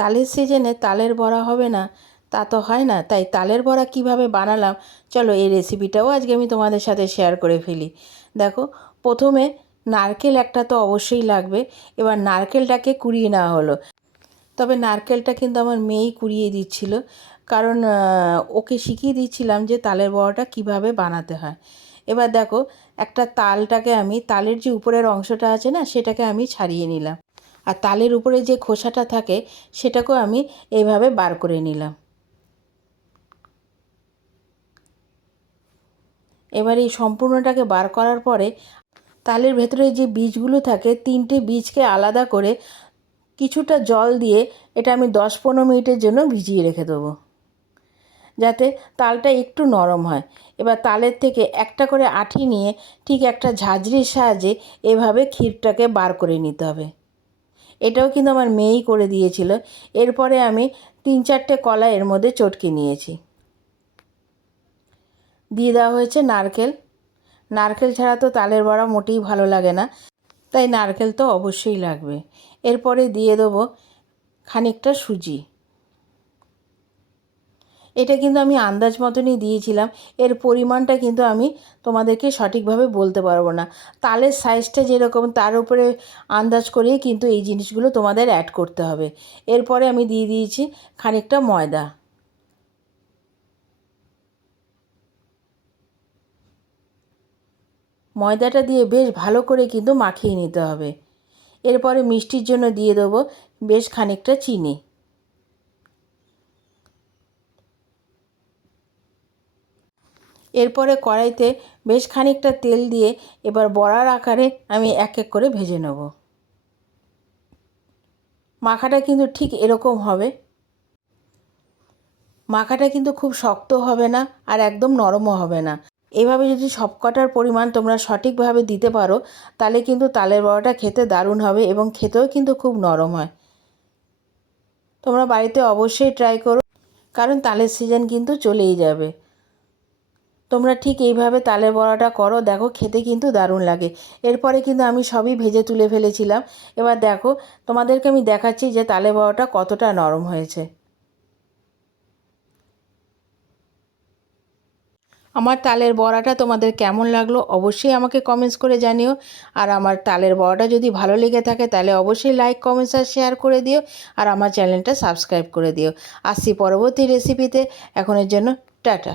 তালের সিজনে তালের বড়া হবে না তা তো হয় না। তাই তালের বড়া কিভাবে বানালাম চলো এই রেসিপিটাও আজকে আমি তোমাদের সাথে শেয়ার করে ফেলি। দেখো, প্রথমে নারকেল একটা তো অবশ্যই লাগবে। এবার নারকেলটাকে কুড়িয়ে নেওয়া হলো। তবে নারকেলটা কিন্তু আমার মেয়েই কুড়িয়ে দিচ্ছিল, কারণ ওকে শিখিয়ে দিচ্ছিলাম যে তালের বড়াটা কিভাবে বানাতে হয়। এবার দেখো, একটা তালটাকে আমি, তালের যে উপরের অংশটা আছে না, সেটাকে আমি ছাড়িয়ে নিলাম। আর তালের উপরে যে খোসাটা থাকে সেটাকেও আমি এইভাবে বার করে নিলাম। এবার এই সম্পূর্ণটাকে বার করার পরে তালের ভেতরে যে বীজগুলো থাকে, 3টে বীজকে আলাদা করে কিছুটা জল দিয়ে এটা আমি 10-15 মিনিটের জন্য ভিজিয়ে রেখে দেবো, যাতে তালটা একটু নরম হয়। এবার তালের থেকে একটা করে আঁটি নিয়ে ঠিক একটা ঝাঁঝরির সাহায্যে এভাবে ক্ষীরটাকে বার করে নিতে হবে। এটাও কিন্তু আমার মেয়েই করে দিয়েছিল। এরপরে আমি 3-4টে কলা এর মধ্যে চটকে নিয়েছি। দিয়ে দেওয়া হয়েছে নারকেল। নারকেল ছাড়া তো তালের বড়া মোটেই ভালো লাগে না, তাই নারকেল তো অবশ্যই লাগবে। এরপরে দিয়ে দেবো খানিকটা সুজি। এটা কিন্তু আমি আন্দাজ মতনই দিয়েছিলাম, এর পরিমাণটা কিন্তু আমি তোমাদেরকে সঠিকভাবে বলতে পারবো না। তালের সাইজটা যেরকম তার উপরে আন্দাজ করেই কিন্তু এই জিনিসগুলো তোমাদের অ্যাড করতে হবে। এরপরে আমি দিয়ে দিয়েছি খানিকটা ময়দা। ময়দাটা দিয়ে বেশ ভালো করে কিন্তু মাখিয়ে নিতে হবে। এরপরে মিষ্টির জন্য দিয়ে দেবো বেশ খানিকটা চিনি। এরপরে কড়াইতে বেশ খানিকটা তেল দিয়ে এবার বড়ার আকারে আমি এক এক করে ভেজে নেব। মাখাটা কিন্তু ঠিক এরকম হবে। মাখাটা কিন্তু খুব শক্ত হবে না, আর একদম নরমও হবে না। এভাবে যদি সবকটার পরিমাণ তোমরা সঠিকভাবে দিতে পারো, তাহলে কিন্তু তালের বড়াটা খেতে দারুণ হবে এবং খেতেও কিন্তু খুব নরম হয়। তোমরা বাড়িতে অবশ্যই ট্রাই করো, কারণ তালের সিজন কিন্তু চলেই যাবে। তোমরা ঠিক এইভাবে তালের বড়াটা করো, দেখো খেতে কিন্তু দারুণ লাগে। এরপরে কিন্তু আমি সবই ভেজে তুলে ফেলেছিলাম। এবার দেখো, তোমাদেরকে আমি দেখাচ্ছি যে তালের বড়াটা কতটা নরম হয়েছে। আমার তালের বড়াটা তোমাদের কেমন লাগলো অবশ্যই আমাকে কমেন্টস করে জানিও। আর আমার তালের বড়াটা যদি ভালো লেগে থাকে তাহলে অবশ্যই লাইক, কমেন্টস আর শেয়ার করে দিও। আর আমার চ্যানেলটা সাবস্ক্রাইব করে দিও। আসছি পরবর্তী রেসিপিতে। এখনের জন্য টাটা।